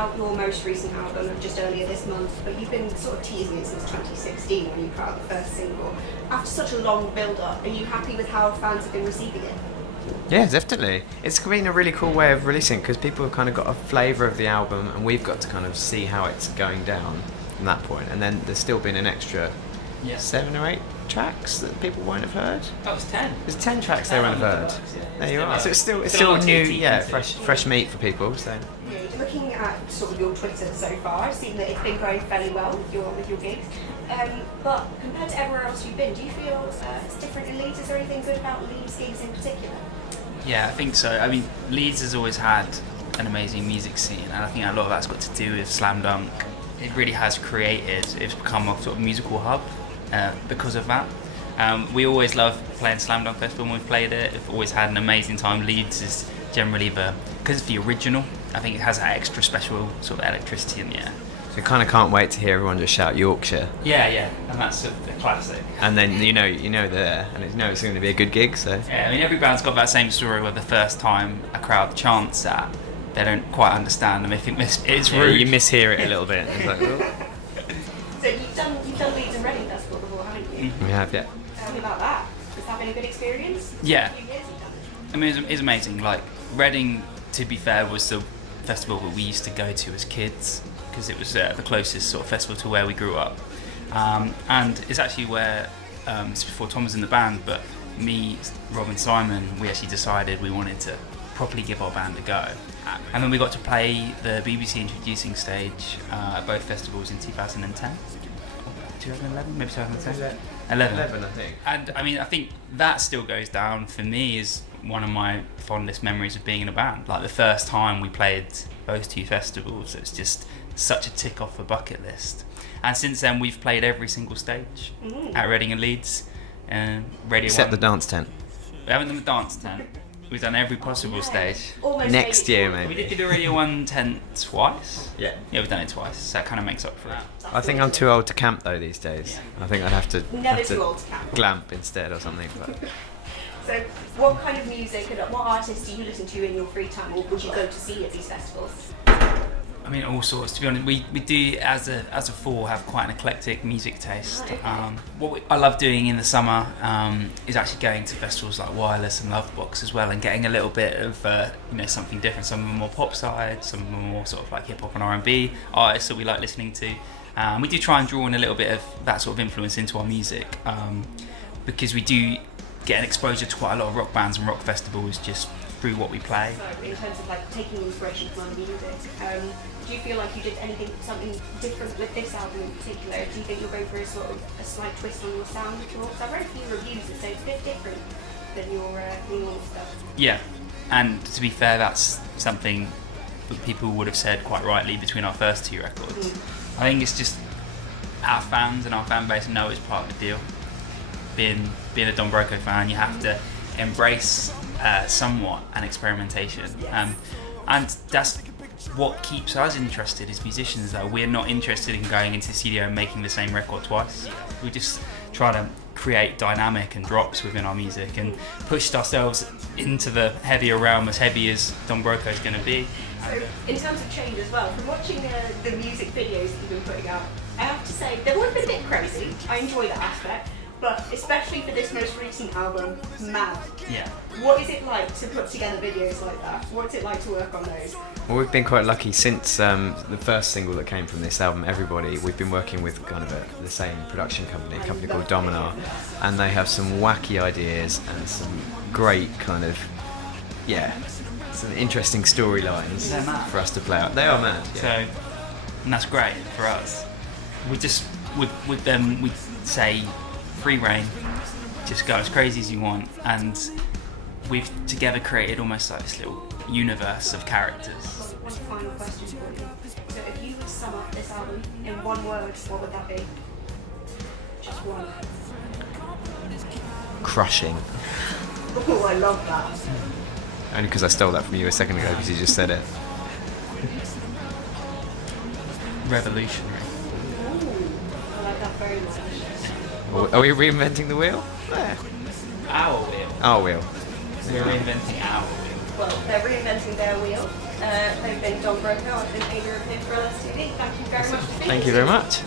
out your most recent album just earlier this month, but you've been sort of teasing it since 2016 when you put out the first single. After such a long build-up, are you happy with how fans have been receiving it? Yeah, definitely. It's been a really cool way of releasing because people have kind of got a flavour of the album and we've got to kind of see how it's going down from that point. And then there's still been an extra 7 or 8 tracks that people won't have heard. That was 10. There's 10 tracks they won't have heard. There you are. So it's still new, fresh meat for people. So. Looking at sort of your Twitter so far, I've seen that it's been going fairly well with your gigs. But compared to everywhere else you've been, do you feel it's different in Leeds? Is there anything good about Leeds gigs in particular? Yeah, I think so. I mean, Leeds has always had an amazing music scene, and I think a lot of that's got to do with Slam Dunk. It really has it's become a sort of musical hub because of that. We always love playing Slam Dunk Festival when we've played it. We've always had an amazing time. Leeds is generally because it's the original, I think it has that extra special sort of electricity in the air. So you kind of can't wait to hear everyone just shout Yorkshire. Yeah, and that's a classic. And then you know they're there, and it's going to be a good gig. So yeah, I mean every band's got that same story where the first time a crowd chants that, they don't quite understand and they think it's rude. You mishear it a little bit. It's like, oh. So you've done Leeds and Reading Festival before, haven't you? We have, yeah. Tell me about that. Has that been a good experience? Yeah. A few years you've done it. I mean, it's amazing. Like, Reading, to be fair, was the festival that we used to go to as kids because it was the closest sort of festival to where we grew up. And it's actually where, it's before Tom was in the band, but me, Rob and Simon, we actually decided we wanted to properly give our band a go. And then we got to play the BBC introducing stage at both festivals in 2010. 2011, maybe 2010? 11, I think. And I mean, I think that still goes down for me as one of my fondest memories of being in a band. Like the first time we played those two festivals, it's just such a tick off the bucket list. And since then, we've played every single stage at Reading and Leeds. Radio Except 1. the dance tent. We haven't done the dance tent. We've done every possible stage. Almost Next year, maybe. We did the Radio 1 tent twice. Yeah. Yeah, we've done it twice. So that kind of makes up for it. I think I'm too old to camp though these days. I think I'd have to Too old to camp. glamp instead or something. But. So what kind of music and what artists do you listen to in your free time, or would you go to see at these festivals? I mean, all sorts. To be honest, we do as a four have quite an eclectic music taste. I love doing in the summer is actually going to festivals like Wireless and Lovebox as well, and getting a little bit of something different. Some of them more pop side, some of them more sort of like hip hop and R&B artists that we like listening to. We do try and draw in a little bit of that sort of influence into our music because we do get an exposure to quite a lot of rock bands and rock festivals just through what we play. So in terms of like taking inspiration from other music, do you feel like you did something different with this album in particular? Do you think you're going for a slight twist on your sound at all? Because I've read a few reviews that say it's a bit different than your normal stuff. Yeah, and to be fair, that's something that people would have said quite rightly between our first two records. I think it's just our fans and our fan base know it's part of the deal. Being a Don Broco fan, you have to embrace somewhat an experimentation, and that's what keeps us interested as musicians. Though we're not interested in going into the studio and making the same record twice. We just try to create dynamic and drops within our music and pushed ourselves into the heavier realm, as heavy as Don Broco is going to be. So in terms of change as well, from watching the music videos that you've been putting out, I have to say they've always been a bit crazy. I enjoy that aspect. But especially for this most recent album, Mad. Yeah. What is it like to put together videos like that? What's it like to work on those? Well, we've been quite lucky since the first single that came from this album, Everybody. We've been working with kind of the same production company, a company called Dominar, and they have some wacky ideas and some great kind of, some interesting storylines for us to play out. They are mad. Yeah. So, and that's great for us. We just with them we say, free reign, just go as crazy as you want, and we've together created almost like this little universe of characters. One final question for you. So if you would sum up this album in one word, what would that be? Just one. Crushing. Oh, I love that. Only because I stole that from you a second ago because you just said it. Revolutionary. Ooh, I like that very much. Are we reinventing the wheel? Yeah. Our wheel. Our wheel. We're reinventing our wheel. well, they're reinventing their wheel. They've been Don Broco, I've been Ada Rapid for LSTV. Thank you very much for being Thank you very much.